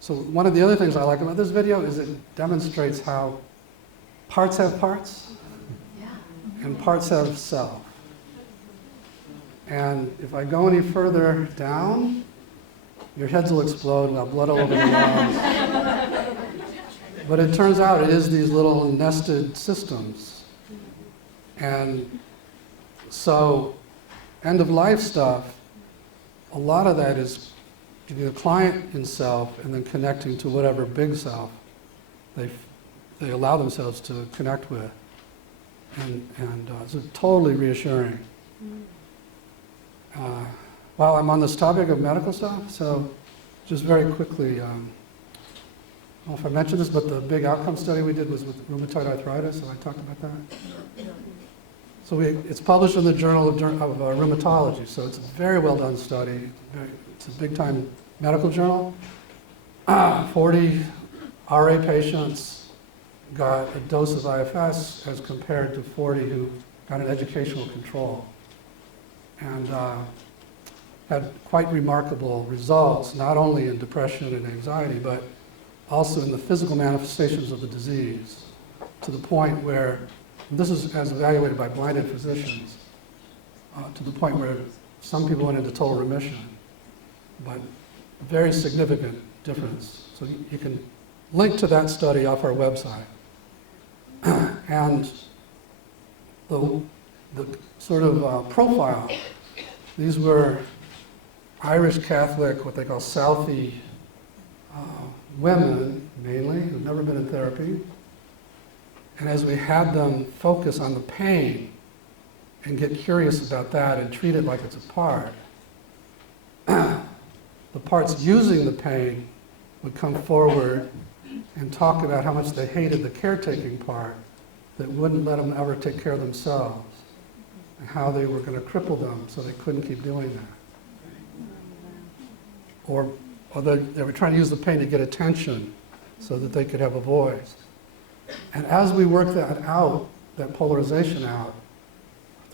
So one of the other things I like about this video is it demonstrates how parts have parts and parts have self. And if I go any further down, your heads will explode, we'll have blood all over the walls. But it turns out it is these little nested systems. And so end-of-life stuff, a lot of that is the client in self and then connecting to whatever big self they allow themselves to connect with. And it's totally reassuring. While I'm on this topic of medical stuff, so just very quickly, I don't know if I mentioned this, but the big outcome study we did was with rheumatoid arthritis, so I talked about that. So it's published in the Journal of Rheumatology, so it's a very well done study. It's a big time medical journal. 40 RA patients got a dose of IFS as compared to 40 who got an educational control. And had quite remarkable results, not only in depression and anxiety, but also in the physical manifestations of the disease, to the point where, this is as evaluated by blinded physicians, to the point where some people went into total remission, but very significant difference. So you can link to that study off our website. And the sort of profile, these were Irish Catholic, what they call Southie women, mainly, who've never been in therapy. And as we had them focus on the pain and get curious about that and treat it like it's a part, the parts using the pain would come forward and talk about how much they hated the caretaking part that wouldn't let them ever take care of themselves, and how they were going to cripple them so they couldn't keep doing that. Or they were trying to use the pain to get attention so that they could have a voice. And as we worked that out, that polarization out,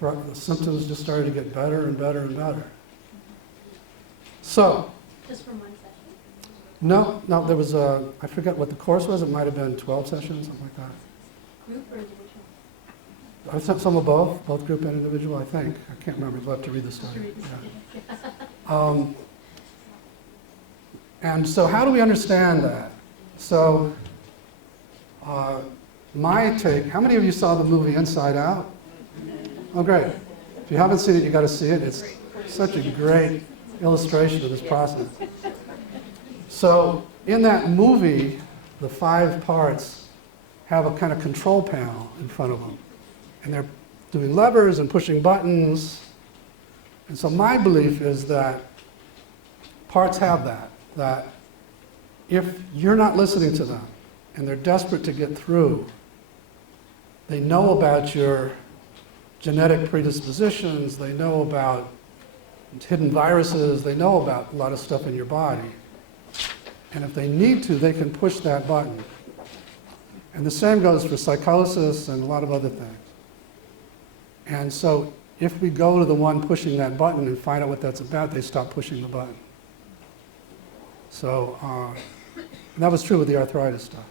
the symptoms just started to get better and better and better. So. Just from one session? No, there was I forget what the course was, it might have been 12 sessions, something like that. Group or individual? I think some of both group and individual, I think. I can't remember, you'll have to read the study. Yeah. And so how do we understand that? So, my take, how many of you saw the movie Inside Out? Oh, great. If you haven't seen it, you got to see it. It's such a great illustration of this process. So, in that movie, the 5 parts have a kind of control panel in front of them. And they're doing levers and pushing buttons. And so my belief is that parts have that if you're not listening to them and they're desperate to get through, they know about your genetic predispositions, they know about hidden viruses, they know about a lot of stuff in your body. And if they need to, they can push that button. And the same goes for psychosis and a lot of other things. And so if we go to the one pushing that button and find out what that's about, they stop pushing the button. So that was true with the arthritis stuff.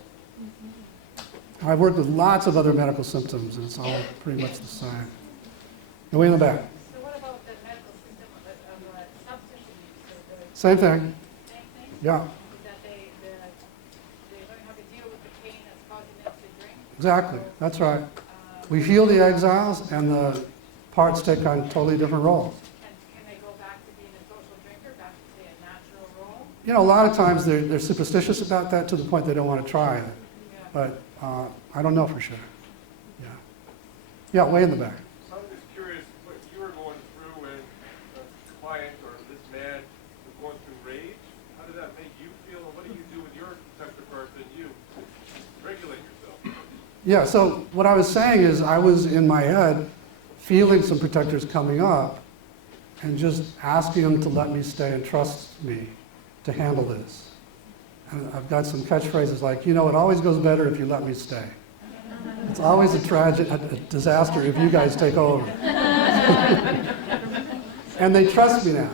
I've worked with lots of other medical symptoms, and it's all pretty much the same. And way in the back. So what about the medical system of substance abuse? Same thing. Same thing? Yeah, That they learn how to deal with the pain that's causing them to drink? exactly. That's right. We heal the exiles, and the parts take on totally different roles. Can they go back to being a social drinker, back to, say, a natural role? You know, a lot of times they're superstitious about that to the point they don't want to try it. Yeah. But I don't know for sure. Yeah. Yeah, way in the back. So I'm just curious what you were going through when a client or this man was going through rage. How did that make you feel? And what do you do with your protective parts and you regulate yourself? Yeah, so what I was saying is I was in my head feeling some protectors coming up and just asking them to let me stay and trust me to handle this. And I've got some catchphrases like, you know, it always goes better if you let me stay. It's always a disaster if you guys take over. And they trust me now.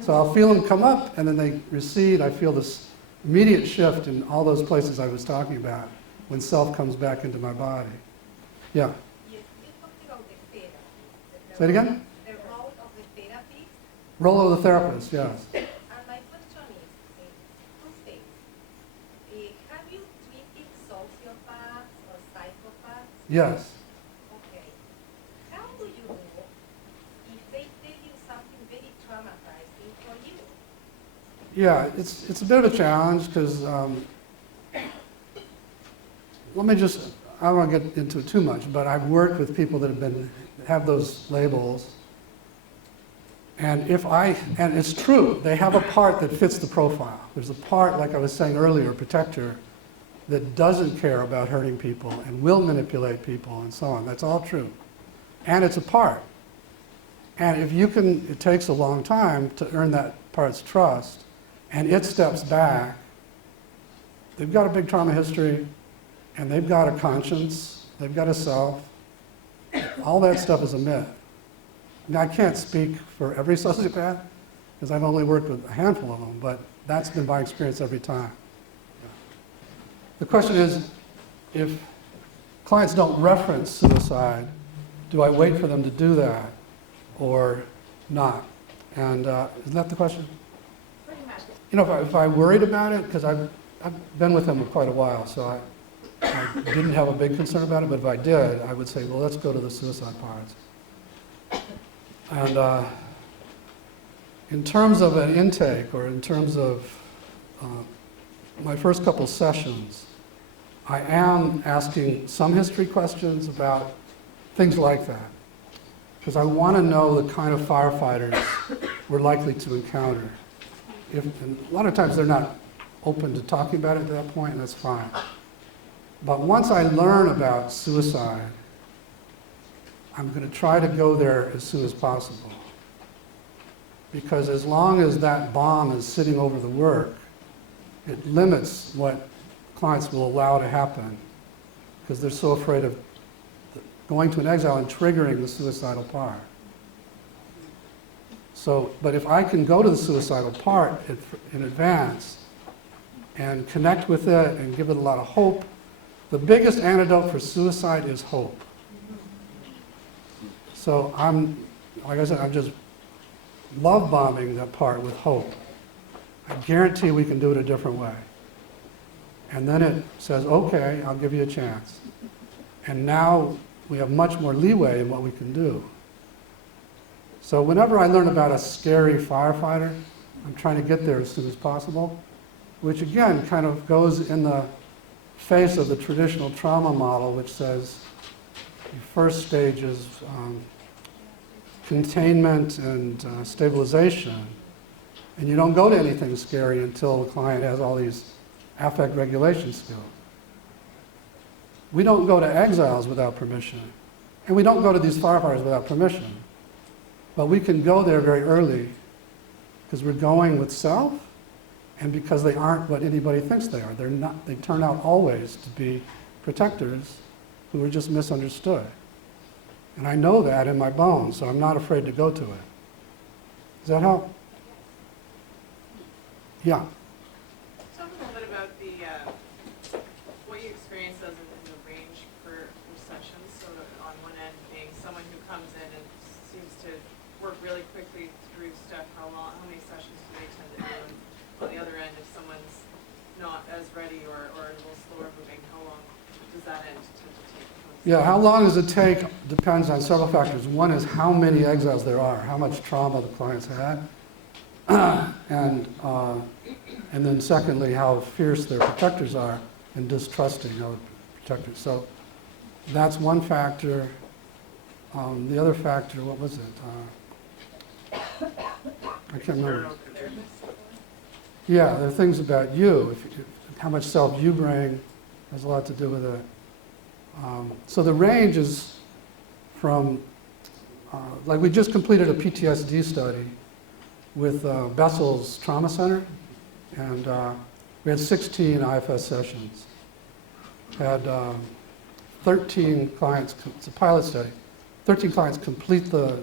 So I'll feel them come up and then they recede. I feel this immediate shift in all those places I was talking about when self comes back into my body. Yeah. Yes, you talked about the therapy. Say it again? The role of the therapist. Role of the therapist, yes. And my question is, two things. Have you treated sociopaths or psychopaths? Yes. Okay. How do you know if they tell you something very traumatizing for you? Yeah, it's a bit of a challenge because let me just, I don't want to get into it too much, but I've worked with people that have those labels. And and it's true, they have a part that fits the profile. There's a part, like I was saying earlier, protector, that doesn't care about hurting people and will manipulate people and so on. That's all true. And it's a part. And if you can, it takes a long time to earn that part's trust, and it steps back, they've got a big trauma history, and they've got a conscience, they've got a self. All that stuff is a myth. Now, I can't speak for every sociopath, because I've only worked with a handful of them, but that's been my experience every time. The question is, if clients don't reference suicide, do I wait for them to do that or not? And isn't that the question? Pretty much. You know, if I worried about it, because I've been with them for quite a while, so I didn't have a big concern about it, but if I did, I would say, well, let's go to the suicide parts. And in terms of an intake, or in terms of my first couple sessions, I am asking some history questions about things like that, because I want to know the kind of firefighters we're likely to encounter. And a lot of times they're not open to talking about it at that point, and that's fine. But once I learn about suicide, I'm going to try to go there as soon as possible. Because as long as that bomb is sitting over the work, it limits what clients will allow to happen, because they're so afraid of going to an exile and triggering the suicidal part. So, but if I can go to the suicidal part in advance and connect with it and give it a lot of hope, the biggest antidote for suicide is hope. So like I said, I'm just love bombing that part with hope. I guarantee we can do it a different way. And then it says, okay, I'll give you a chance. And now we have much more leeway in what we can do. So whenever I learn about a scary firefighter, I'm trying to get there as soon as possible, which again kind of goes in the face of the traditional trauma model, which says the first stage is containment and stabilization. And you don't go to anything scary until the client has all these affect regulation skills. We don't go to exiles without permission. And we don't go to these firefighters without permission. But we can go there very early because we're going with self and because they aren't what anybody thinks they are. They're not, they turn out always to be protectors who are just misunderstood. And I know that in my bones, so I'm not afraid to go to it. Does that help? Yeah. Talk a little bit about what you experience as in the range for sessions. So on one end being someone who comes in and seems to work really quickly through stuff, how many sessions do they tend to do? And on the other end, if someone's not as ready or a little slower moving, how long does that end tend to take? Yeah, how long does it take depends on several factors. One is how many exiles there are, how much trauma the client's had, and then secondly, how fierce their protectors are and distrusting of protectors. So that's one factor. The other factor, what was it? I can't remember. Yeah, there are things about you. How much self you bring has a lot to do with it. So the range is from, like we just completed a PTSD study with Bessel's Trauma Center, and we had 16 IFS sessions. Had 13 clients, it's a pilot study, 13 clients complete the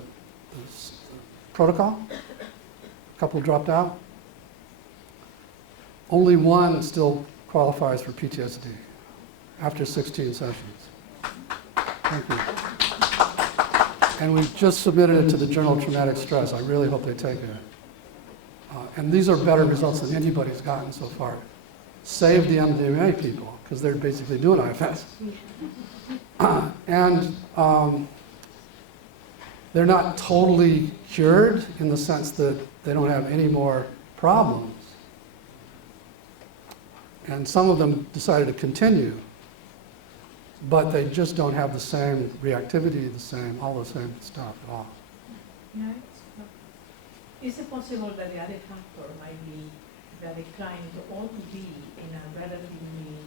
protocol, a couple dropped out. only one still qualifies for PTSD after 16 sessions. Thank you. And we just submitted it to the Journal of Traumatic Stress. I really hope they take it. And these are better results than anybody's gotten so far. Save the MDMA people, because they're basically doing IFS. And they're not totally cured in the sense that they don't have any more problems. And some of them decided to continue, but they just don't have the same reactivity, all the same stuff at all. Yeah, is it possible that the other factor might be that the client ought to be in a relatively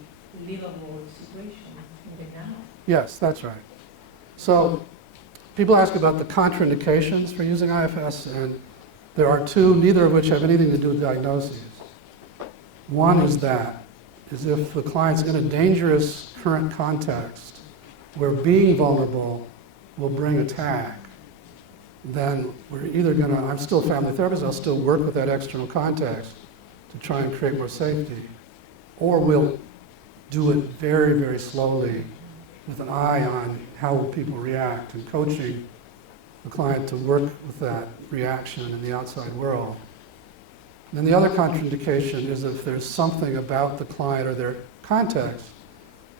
livable situation in the now? Yes, that's right. So people ask about the contraindications for using IFS, and there are two, neither of which have anything to do with diagnoses. One is if the client's in a dangerous current context where being vulnerable will bring attack, then we're either going to, I'm still a family therapist, I'll still work with that external context to try and create more safety, or we'll do it very, very slowly with an eye on how will people react and coaching the client to work with that reaction in the outside world. And then the other contraindication is if there's something about the client or their context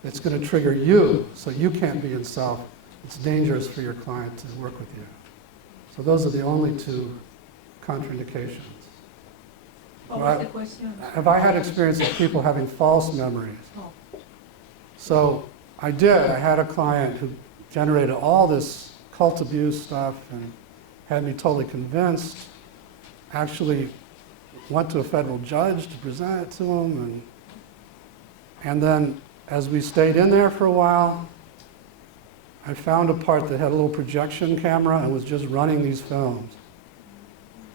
that's going to trigger you, so you can't be in self. It's dangerous for your client to work with you. So those are the only two contraindications. What was the question? Have I had experience of people having false memories? Oh. So I did. I had a client who generated all this cult abuse stuff and had me totally convinced, actually went to a federal judge to present it to him, and then as we stayed in there for a while, I found a part that had a little projection camera and was just running these films.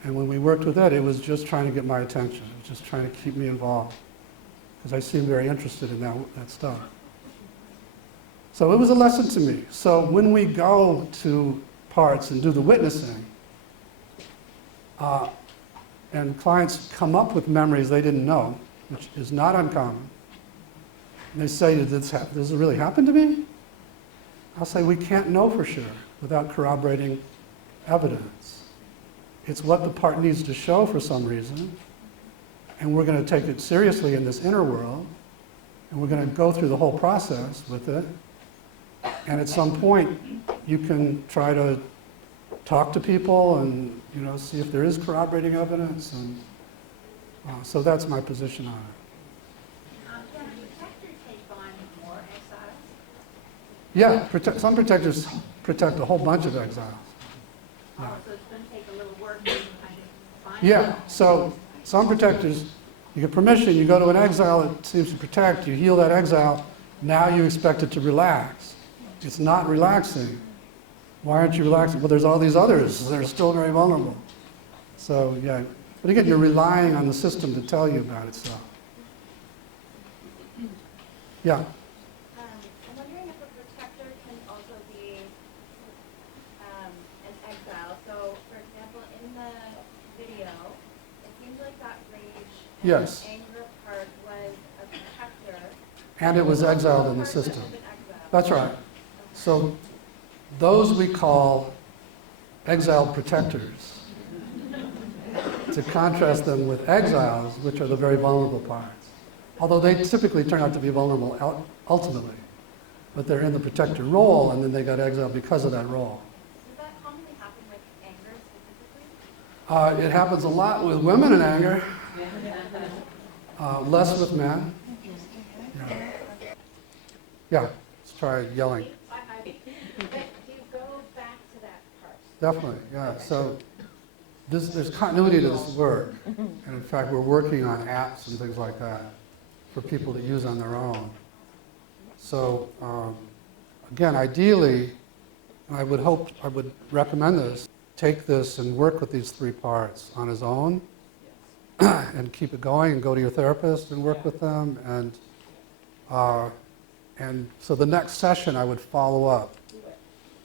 And when we worked with it was just trying to get my attention. It was just trying to keep me involved, because I seemed very interested in that stuff. So it was a lesson to me. So when we go to parts and do the witnessing, and clients come up with memories they didn't know, which is not uncommon, and they say, does this really happen to me? I'll say, we can't know for sure without corroborating evidence. It's what the part needs to show for some reason, and we're going to take it seriously in this inner world, and we're going to go through the whole process with it, and at some point you can try to talk to people and see if there is corroborating evidence, and so that's my position on it. Can a protector take on more exiles? Yeah, some protectors protect a whole bunch of exiles. Yeah. So it's going to take a little work to kind of find Yeah, them. so some protectors, you get permission, you go to an exile that seems to protect, you heal that exile, now you expect it to relax. It's not relaxing. Why aren't you relaxing? Well, there's all these others that are still very vulnerable. So, yeah. But again, you're relying on the system to tell you about itself. Yeah. I'm wondering if a protector can also be an exile. So, for example, in the video, it seems like that rage and Yes. anger part was a protector. And it was exiled in the Part was system. an exile. That's right. So those we call exiled protectors, to contrast them with exiles, which are the very vulnerable parts. Although they typically turn out to be vulnerable ultimately, but they're in the protector role, and then they got exiled because of that role. Does that commonly happen with anger specifically? It happens a lot with women in anger, less with men. Yeah, let's try yelling. But do you go back to that part? Definitely, yeah. So there's continuity to this work. And in fact, we're working on apps and things like that for people to use on their own. So again, ideally, I would recommend this, take this and work with these three parts on his own and keep it going and go to your therapist and work with them. And so the next session I would follow up.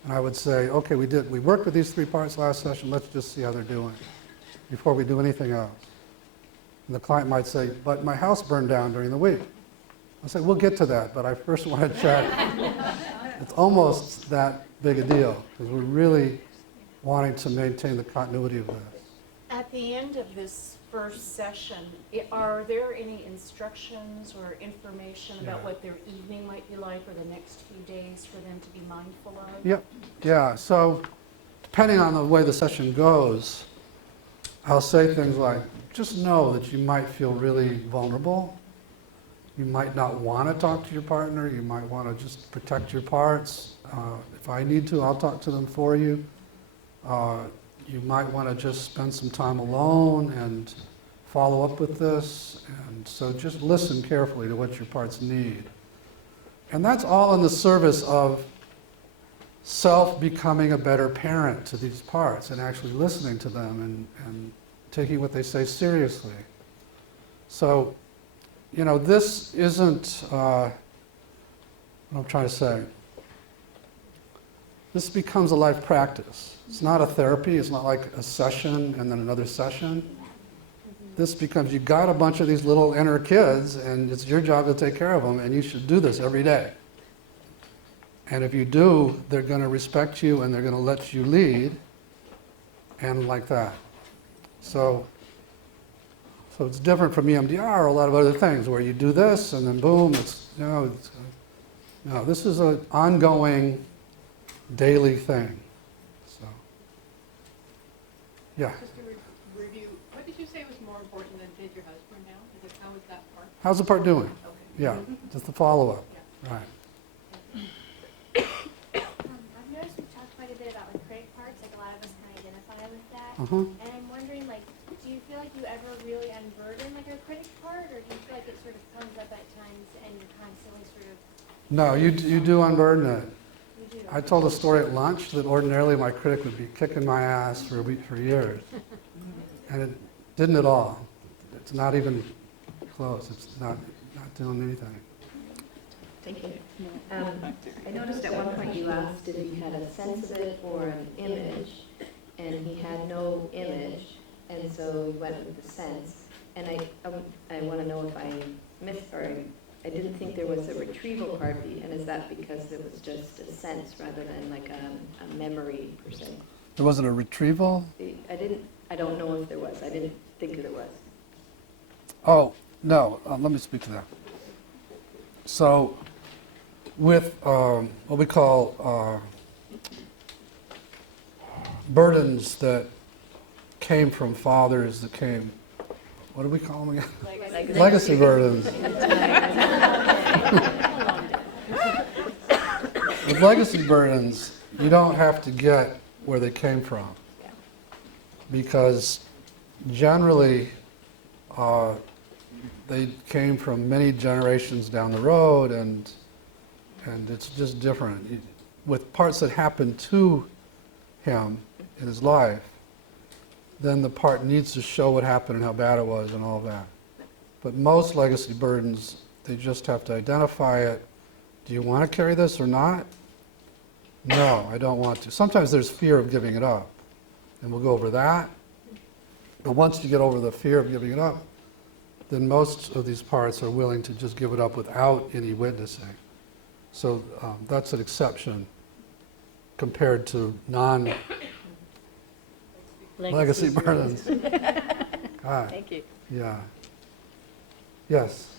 And I would say, okay, we worked with these three parts last session, let's just see how they're doing before we do anything else. And the client might say, but my house burned down during the week. I say, we'll get to that, but I first want to check. It's almost that big a deal, because we're really wanting to maintain the continuity of this. At the end of this first session, are there any instructions or information about Yeah. what their evening might be like or the next few days for them to be mindful of? Yep, yeah, so depending on the way the session goes, I'll say things like, just know that you might feel really vulnerable. You might not want to talk to your partner. You might want to just protect your parts. If I need to, I'll talk to them for you. You might want to just spend some time alone and follow up with this. And so just listen carefully to what your parts need. And that's all in the service of self-becoming a better parent to these parts and actually listening to them and taking what they say seriously. So, you know, this isn't, what I'm trying to say, this becomes a life practice. It's not a therapy, it's not like a session and then another session. This becomes, you got a bunch of these little inner kids and it's your job to take care of them, and you should do this every day. And if you do, they're going to respect you and they're going to let you lead, and like that. So it's different from EMDR or a lot of other things where you do this and then boom, no, this is an ongoing daily thing. So, yeah. Just to review, what did you say was more important than did your husband now? How was that part? How's the part doing? Okay. Yeah, just the follow-up. Yeah. Right. I've noticed we talked quite a bit about like critic parts, like a lot of us can identify with that. Uh-huh. And I'm wondering, like, do you feel like you ever really unburden like a critic part, or do you feel like it sort of comes up at times and you're constantly sort of, No, you do unburden it. you do? I told a story at lunch that ordinarily my critic would be kicking my ass for years. And it didn't at all. It's not even close. It's not doing anything. Thank you. I noticed at one point you asked if he had a sense of it or an image, and he had no image, and so he went with the sense. And I want to know if I missed, or I didn't think there was a retrieval part, and is that because it was just a sense rather than like a memory per se? There wasn't a retrieval? I don't know if there was. I didn't think there was. Oh, no. Let me speak to that. So, with what we call burdens that came from fathers that came, what do we call them again? Legacy burdens. With legacy burdens, you don't have to get where they came from. Because generally, they came from many generations down the road, and it's just different. With parts that happened to him in his life, then the part needs to show what happened and how bad it was and all of that. But most legacy burdens, they just have to identify it. Do you want to carry this or not? No, I don't want to. Sometimes there's fear of giving it up, and we'll go over that. But once you get over the fear of giving it up, then most of these parts are willing to just give it up without any witnessing. So that's an exception compared to non-legacy burdens. Thank you. Yeah. Yes.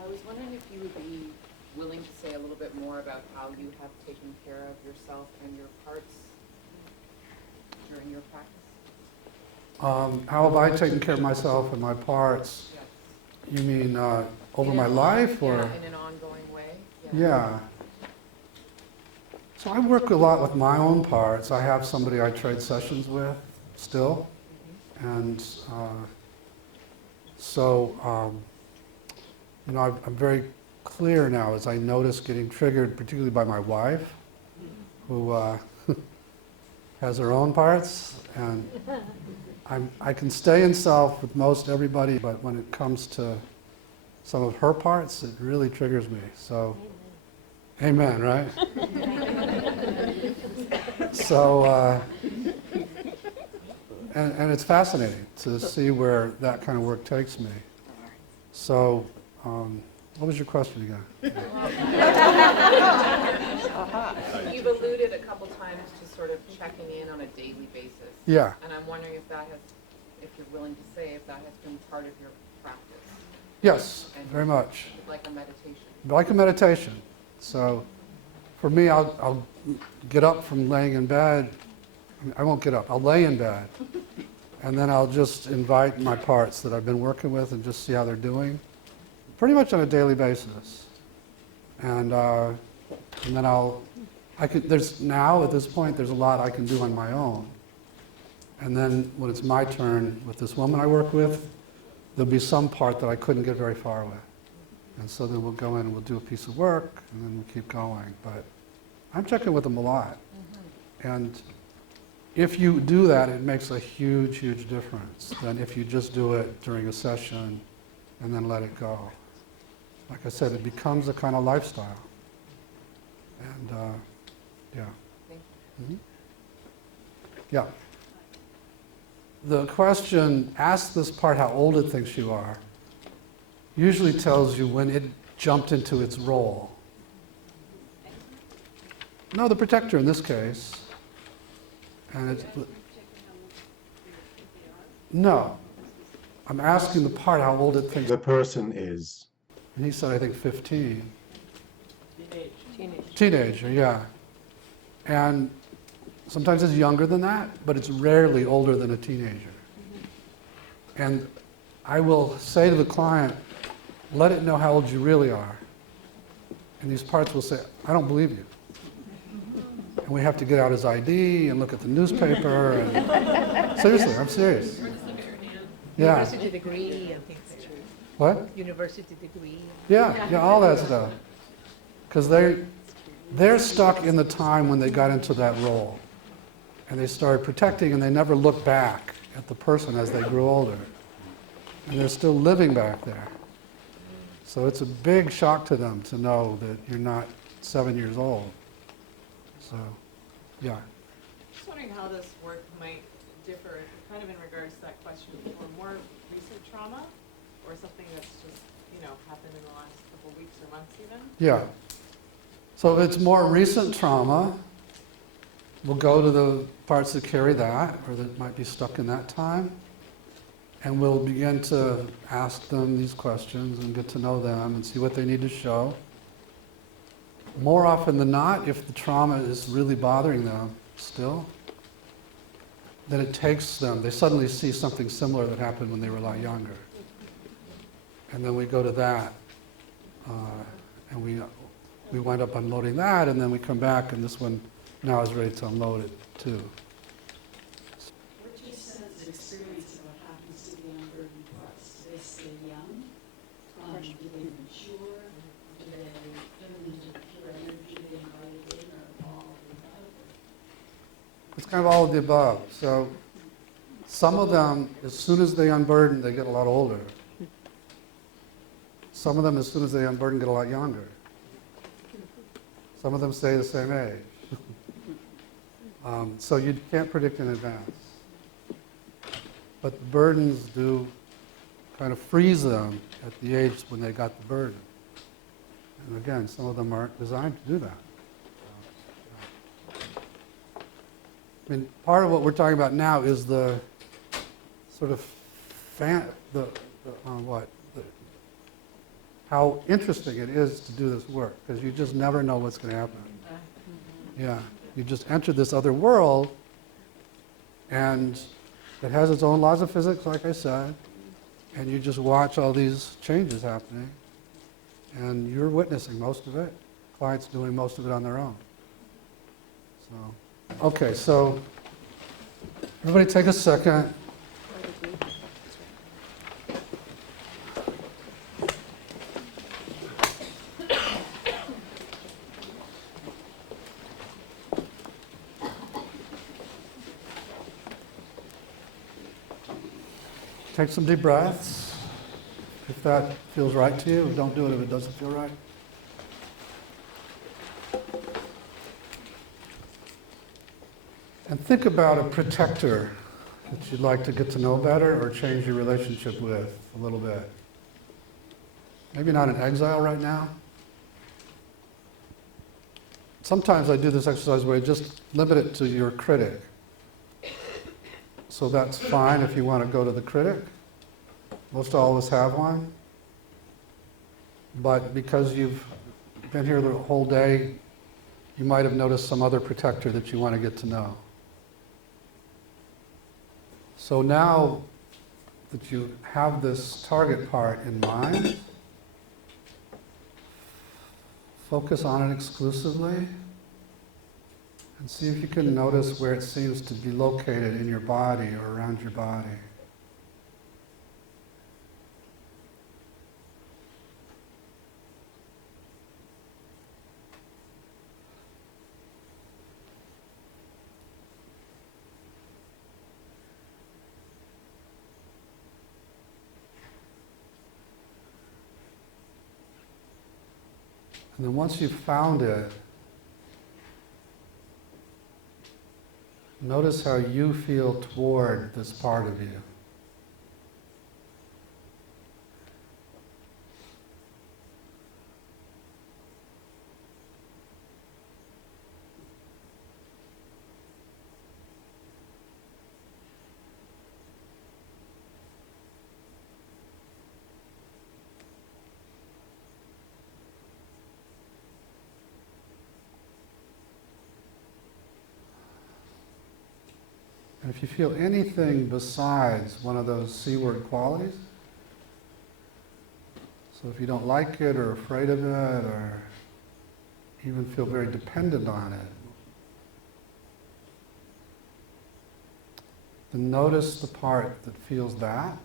I was wondering if you would be willing to say a little bit more about how you have taken care of yourself and your parts during your practice. How have I taken care of myself and my parts? Yes. You mean over my life, or? Yeah, in an ongoing way? Yeah. So I work a lot with my own parts. I have somebody I trade sessions with still. And you know, I'm very clear now as I notice getting triggered, particularly by my wife, who has her own parts. And I can stay in self with most everybody, but when it comes to some of her parts, it really triggers me. So, amen, right? and it's fascinating to see where that kind of work takes me. So, what was your question again? You've alluded a couple times to sort of checking in on a daily basis. Yeah. And I'm wondering if that has, if you're willing to say, if that has been part of your practice. Yes, And very much. like a meditation. Like a meditation. So, for me, I'll get up from laying in bed. I won't get up. I'll lay in bed, and then I'll just invite my parts that I've been working with and just see how they're doing, pretty much on a daily basis. And then there's now at this point there's a lot I can do on my own. And then when it's my turn with this woman I work with, there'll be some part that I couldn't get very far with. And so then we'll go in and we'll do a piece of work, and then we'll keep going. But I'm checking with them a lot. And if you do that, it makes a huge, huge difference than if you just do it during a session and then let it go. Like I said, it becomes a kind of lifestyle. And yeah. Mm-hmm. Yeah. The question, ask this part how old it thinks you are, usually tells you when it jumped into its role. No, the protector in this case. And it's, no, I'm asking the part how old it thinks the person is. And he said, I think 15. Teenager, yeah. And sometimes it's younger than that, but it's rarely older than a teenager. And I will say to the client, let it know how old you really are. And these parts will say, I don't believe you. And we have to get out his ID and look at the newspaper. And seriously, I'm serious. Yeah. University degree and things like that. What? University degree. Yeah, all that stuff. Because they're stuck in the time when they got into that role. And they started protecting, and they never looked back at the person as they grew older. And they're still living back there. So it's a big shock to them to know that you're not 7 years old. So, yeah. Just wondering how this work might differ, kind of in regards to that question, for more recent trauma, or something that's just, happened in the last couple weeks or months even? Yeah. So if it's more recent trauma, we'll go to the parts that carry that, or that might be stuck in that time, and we'll begin to ask them these questions and get to know them and see what they need to show. More often than not, if the trauma is really bothering them still, then it takes them, they suddenly see something similar that happened when they were a lot younger. And then we go to that, and we wind up unloading that, and then we come back, and this one now is ready to unload it too. What's your sense of experience of what happens to the unburdened parts? Do they stay young? Do they mature? Do they live into the pure energy they invited in, or all of the above? It's kind of all of the above. So some of them, as soon as they unburden, they get a lot older. Some of them, as soon as they unburden, get a lot younger. Some of them stay the same age. So you can't predict in advance. But the burdens do kind of freeze them at the age when they got the burden. And again, some of them aren't designed to do that. I mean, part of what we're talking about now is the sort of how interesting it is to do this work, because you just never know what's going to happen. Yeah, you just enter this other world, and it has its own laws of physics, like I said, and you just watch all these changes happening, and you're witnessing most of it. Clients doing most of it on their own. So, okay, so everybody take a second. Take some deep breaths, if that feels right to you. Don't do it if it doesn't feel right. And think about a protector that you'd like to get to know better or change your relationship with a little bit? Maybe not in exile right now. Sometimes I do this exercise where I just limit it to your critic. So that's fine if you want to go to the critic. Most all of us have one. But because you've been here the whole day, you might have noticed some other protector that you want to get to know. So now that you have this target part in mind, focus on it exclusively and see if you can notice where it seems to be located in your body or around your body. And then once you've found it, notice how you feel toward this part of you. And if you feel anything besides one of those C-word qualities, so if you don't like it or afraid of it or even feel very dependent on it, then notice the part that feels that.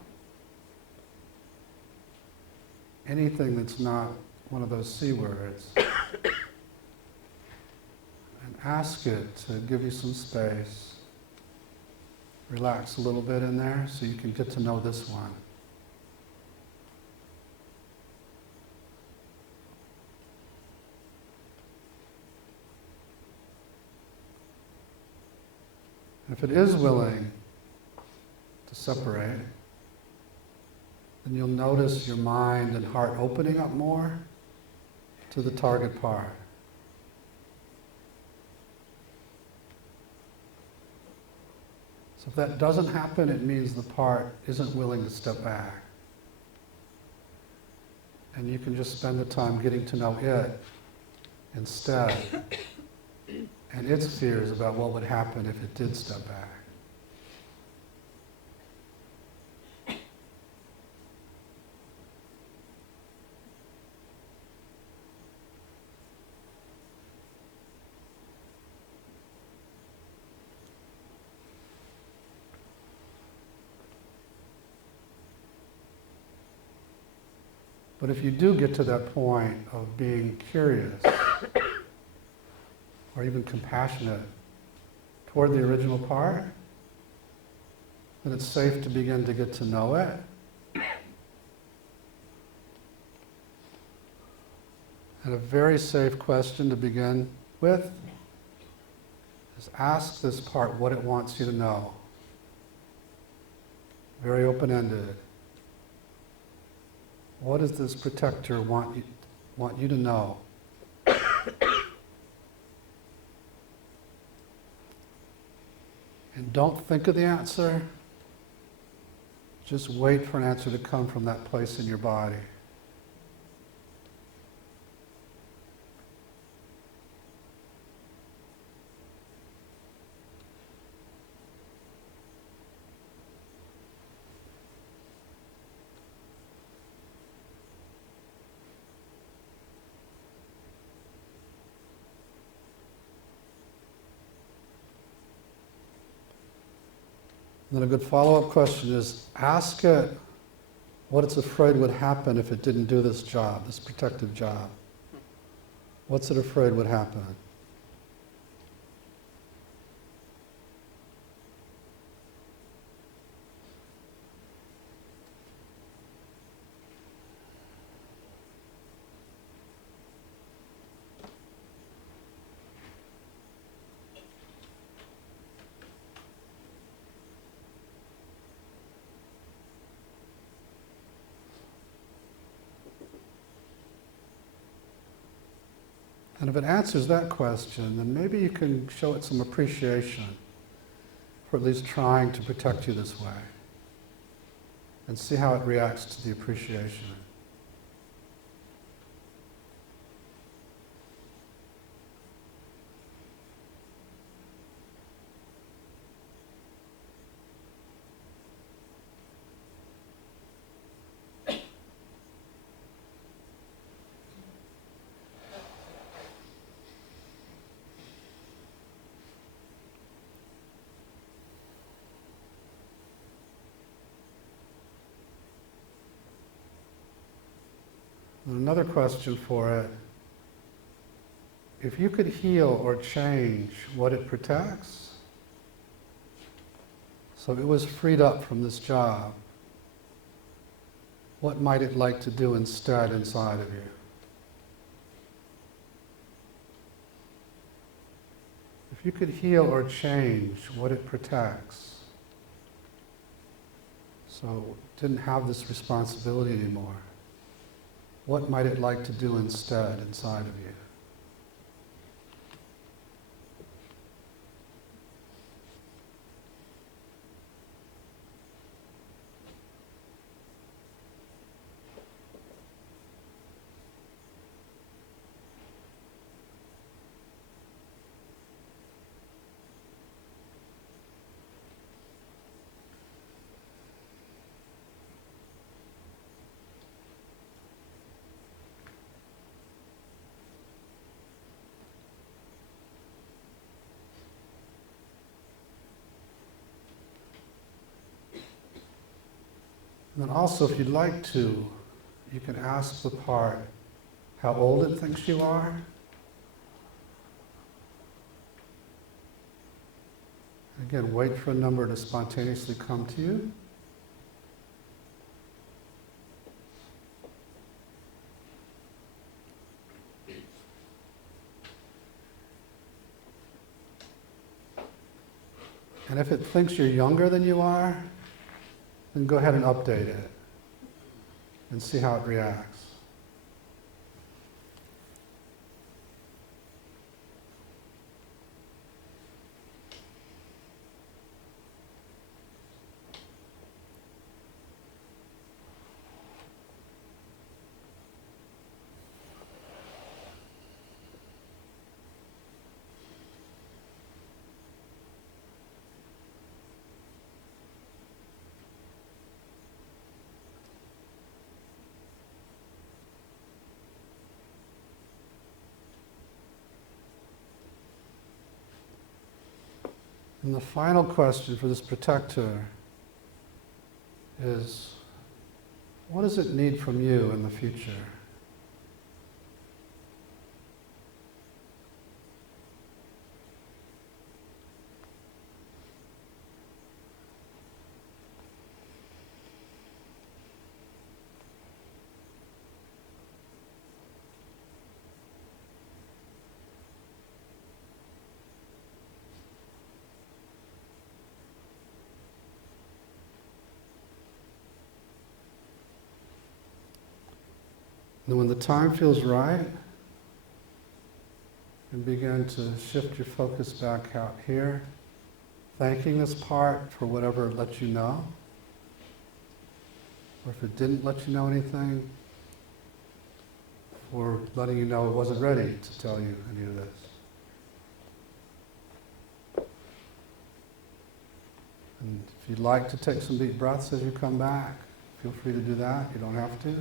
Anything that's not one of those C words. And ask it to give you some space. Relax a little bit in there so you can get to know this one. If it is willing to separate, then you'll notice your mind and heart opening up more to the target part. So if that doesn't happen, it means the part isn't willing to step back. And you can just spend the time getting to know it instead, and its fears about what would happen if it did step back. But if you do get to that point of being curious or even compassionate toward the original part, then it's safe to begin to get to know it. And a very safe question to begin with is ask this part what it wants you to know. Very open-ended. What does this protector want you to know? And don't think of the answer. Just wait for an answer to come from that place in your body. Then a good follow-up question is, ask it what it's afraid would happen if it didn't do this job, this protective job. What's it afraid would happen? And if it answers that question, then maybe you can show it some appreciation for at least trying to protect you this way. And see how it reacts to the appreciation. And another question for it, if you could heal or change what it protects, so it was freed up from this job, what might it like to do instead inside of you? If you could heal or change what it protects, so it didn't have this responsibility anymore, what might it like to do instead inside of you? And then also, if you'd like to, you can ask the part how old it thinks you are. Again, wait for a number to spontaneously come to you. And if it thinks you're younger than you are, then go ahead and update it and see how it reacts. And the final question for this protector is, what does it need from you in the future? And when the time feels right, and begin to shift your focus back out here, thanking this part for whatever it let you know, or if it didn't let you know anything, for letting you know it wasn't ready to tell you any of this. And if you'd like to take some deep breaths as you come back, feel free to do that. You don't have to.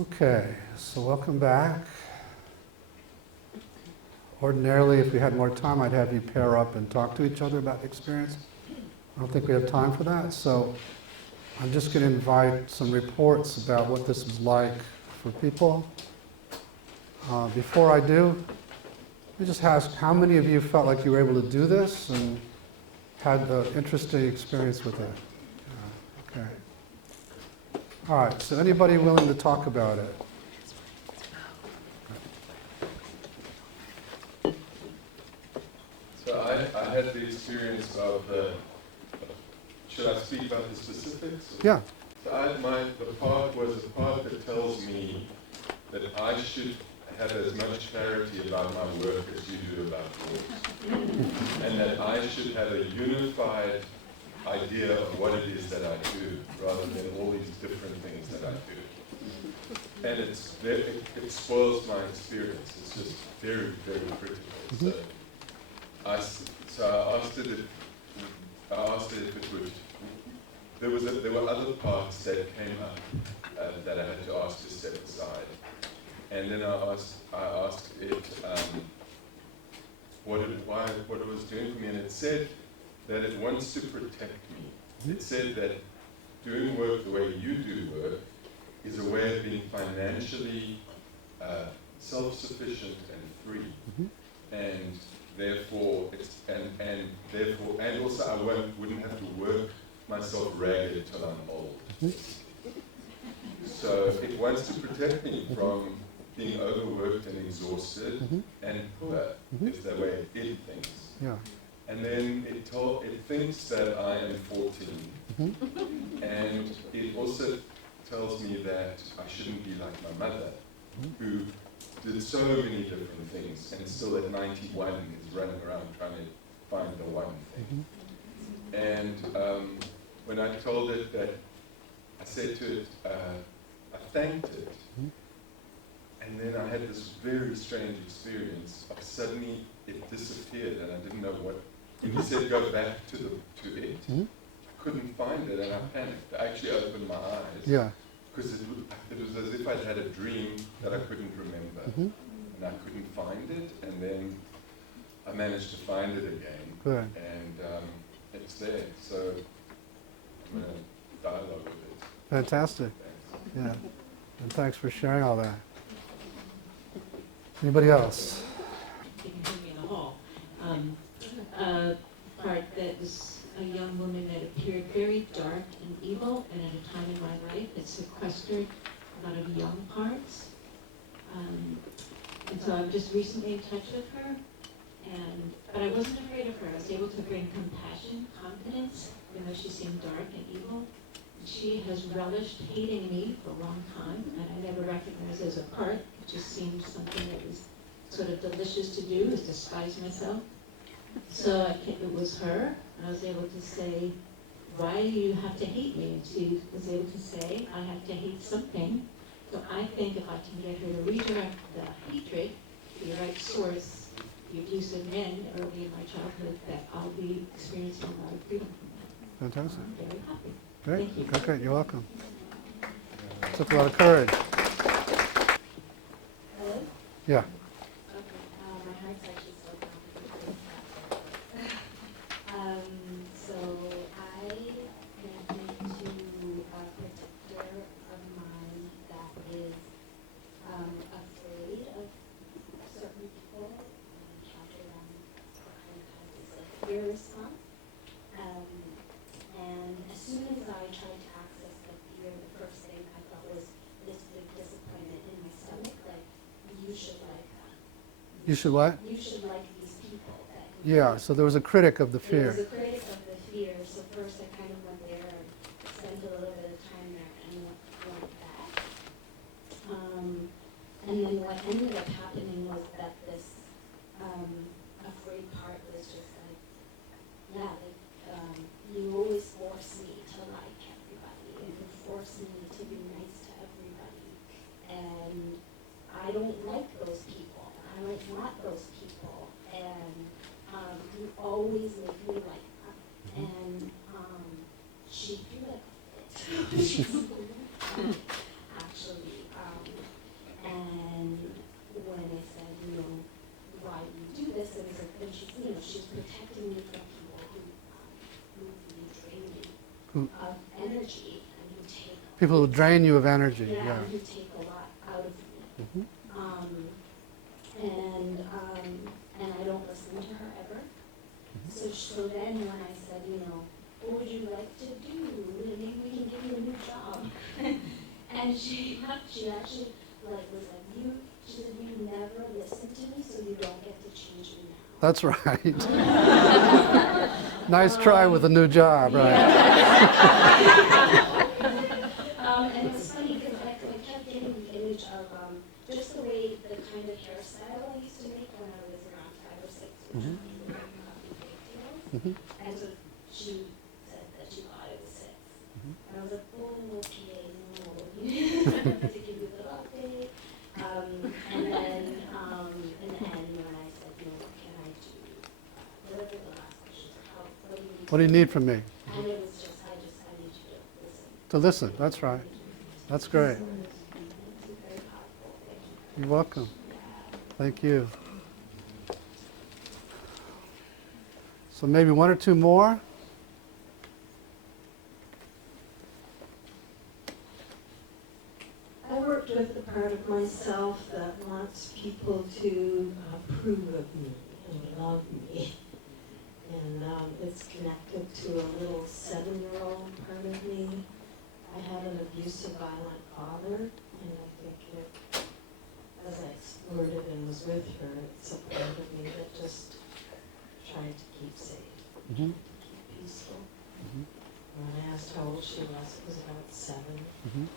Okay, so welcome back. Ordinarily, if we had more time, I'd have you pair up and talk to each other about the experience. I don't think we have time for that, so I'm just going to invite some reports about what this was like for people. Before I do, me just ask, how many of you felt like you were able to do this and had an interesting experience with it? Okay. All right, so anybody willing to talk about it? So I had the experience of, should I speak about the specifics? Yeah. So the part was the part that tells me that I should have as much clarity about my work as you do about yours. And that I should have a unified idea of what it is that I do, rather than all these different things that I do. And it spoils my experience. It's just very, very critical. So I asked it if it would. There were other parts that came up that I had to ask to step aside, and then I asked it what it was doing for me, and it said that it wants to protect me. It said that doing work the way you do work is a way of being financially self-sufficient and free, and therefore and also I wouldn't have to work myself ragged till I'm old. So it wants to protect me from being overworked and exhausted and poor, is the way it did things. Yeah. And then it thinks that I am 14, and it also tells me that I shouldn't be like my mother, who did so many different things, and still at 91 is running around trying to find the one thing. And when I told it that, I said to it, I thanked it, and then I had this very strange experience of suddenly it disappeared, and I didn't know what. When he said go back to it, I couldn't find it, and I panicked. I actually opened my eyes. Yeah. Because it was as if I'd had a dream that I couldn't remember, and I couldn't find it, and then I managed to find it again, Good. and it's there, so I'm going to dialogue with it. Fantastic. Thanks. Yeah. And thanks for sharing all that. Anybody else? You can hear me in the hall. A part that was a young woman that appeared very dark and evil, and at a time in my life it sequestered a lot of young parts. And so I'm just recently in touch with her, but I wasn't afraid of her. I was able to bring compassion, confidence, even though she seemed dark and evil. And she has relished hating me for a long time, and I never recognized it as a part. It just seemed something that was sort of delicious to do, is despise myself. So it was her, and I was able to say, why do you have to hate me? And she was able to say, I have to hate something. So I think if I can get her to redirect the hatred to the right source, the abusive men early in my childhood, that I'll be experiencing a lot of freedom from that. Fantastic. I'm very happy. Great. Thank you. Okay, you're welcome. Took a lot of courage. Hello? Yeah. Okay, my heart's actually so complicated. So I ran into a protector of mine that is afraid of certain people and encountered them kind of has this like fear response. And as soon as I tried to access the fear, the first thing I thought was this big disappointment in my stomach, like you should like You should what? you should like these people that Yeah, so there was a critic of the There was fear. a critic of the fear, so first I kind of went there and spent a little bit of time there and went back. And then what ended up happening was that this afraid part was just like, yeah, like, you always force me to like everybody, and you force me to be nice to everybody, and I don't like those people. I don't want those people, and you always make me like them. And she threw like a fit, actually. And when I said, why do you do this, and she's protecting me from people who drain me of energy, and who take People who drain you of energy. yeah, Yeah. and who take a lot out of me. and I don't listen to her ever. So then when I said, what would you like to do? Maybe we can give you a new job. And she actually was like, she said, you never listen to me, so you don't get to change me now. That's right. Nice try with a new job, right? And it's funny because I kept getting the image of just the way, the kind of hairstyle I used to make when I was around 5 or 6, which were not big deals. And so she said that she thought it was 6. And I was like, oh, okay, no, to give you a little update. And then when I said, what can I do? What were the last questions? What do you need from me? And it was just, I need you to listen. To listen, that's right. That's great. You're welcome. Thank you. So maybe 1 or 2 more. I worked with the part of myself that wants people to approve of me and love me. And it's connected to a little 7-year-old part of me. I had an abusive, violent father, and I think as I explored it and was with her, it's a part of me that just tried to keep safe, keep peaceful. When I asked how old she was, it was about 7. And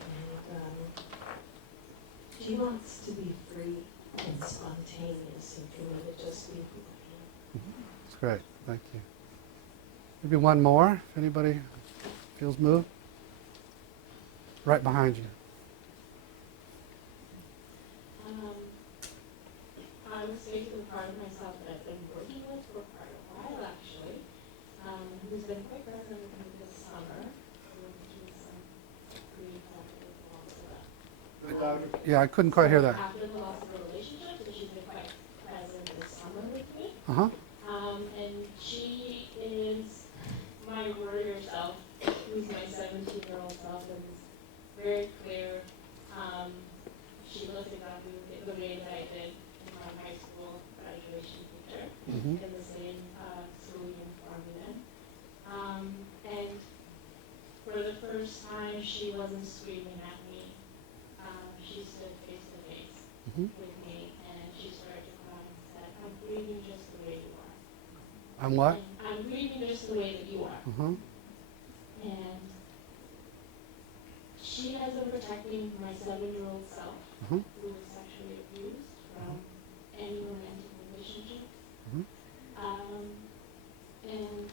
she wants to be free and spontaneous and for me to just be who I am. That's great. Thank you. Maybe 1 more, if anybody feels moved. Right behind you. I would say to the part of myself that I've been working with for quite a while, actually, who's been quite present with me this summer, through some grief after the loss of Yeah, I couldn't quite hear that. after the loss of a relationship, so she's been quite present this summer with me. Uh-huh. And she is my warrior self, who's my 17-year-old self, and is very clear. She looks exactly the way that I did in my high school graduation picture, in the same school uniform then. And for the first time, she wasn't screaming at me. She stood face to face with me, and she started to cry and said, I'm grieving just the way you are. I'm what? I'm grieving just the way that you are. And she has been protecting my 7-year-old self, who was sexually abused from any romantic relationship. And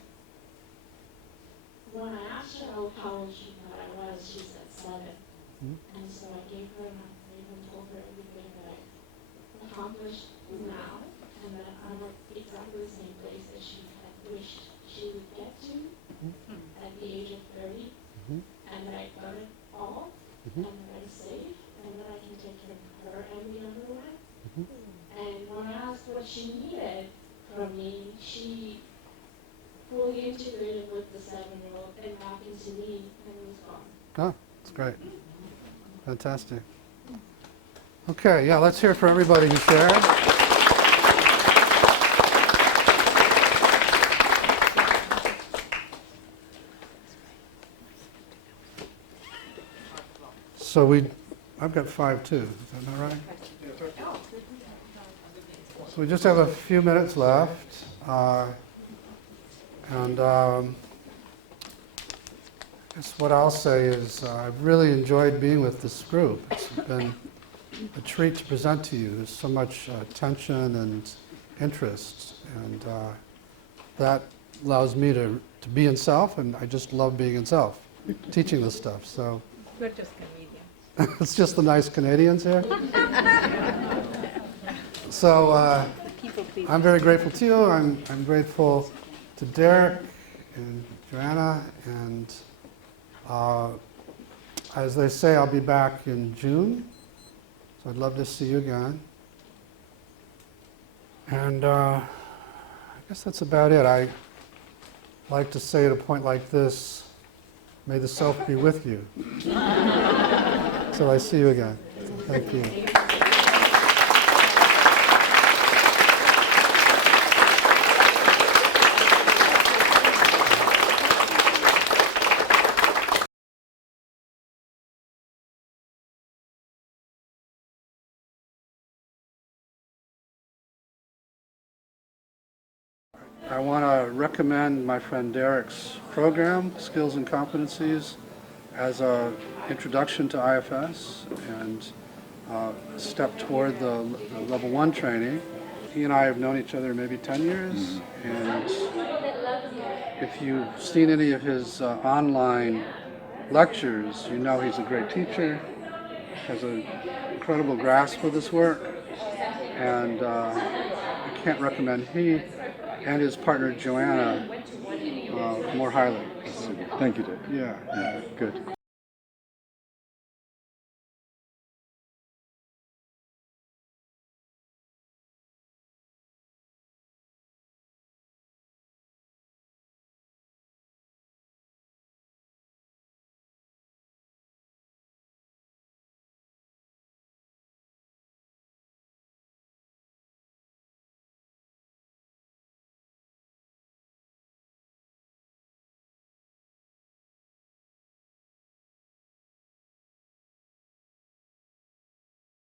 when I asked her how old she thought I was, she said 7. And so I gave her an update and told her everything that I accomplished now, and that I'm at exactly the same place that she had wished she would get to at the age of 30, and that I've done it all, and that I'm safe, and that I can take care of her and the younger one. And when I asked what she needed from me, she fully integrated with the 7-year-old and back into me, and it was gone. Oh, that's great. Fantastic. Okay, yeah, let's hear it for everybody who shared. So I've got 5 too, is that not right? So we just have a few minutes left. And I guess what I'll say is I've really enjoyed being with this group. It's been a treat to present to you. There's so much attention and interest, and that allows me to be in self, and I just love being in self, teaching this stuff. So We're just Canadians. it's just the nice Canadians here. So I'm very grateful to you. I'm grateful to Derek and Joanna, and as they say, I'll be back in June, so I'd love to see you again. And I guess that's about it. I like to say at a point like this, may the self be with you. Till I see you again. Thank you. I want to recommend my friend Derek's program, Skills and Competencies, as a introduction to IFS and step toward the level 1 training. He and I have known each other maybe 10 years, and if you've seen any of his online lectures, you know he's a great teacher, has an incredible grasp of this work, and I can't recommend he and his partner Joanna more highly. Thank you, Dave. Yeah, good.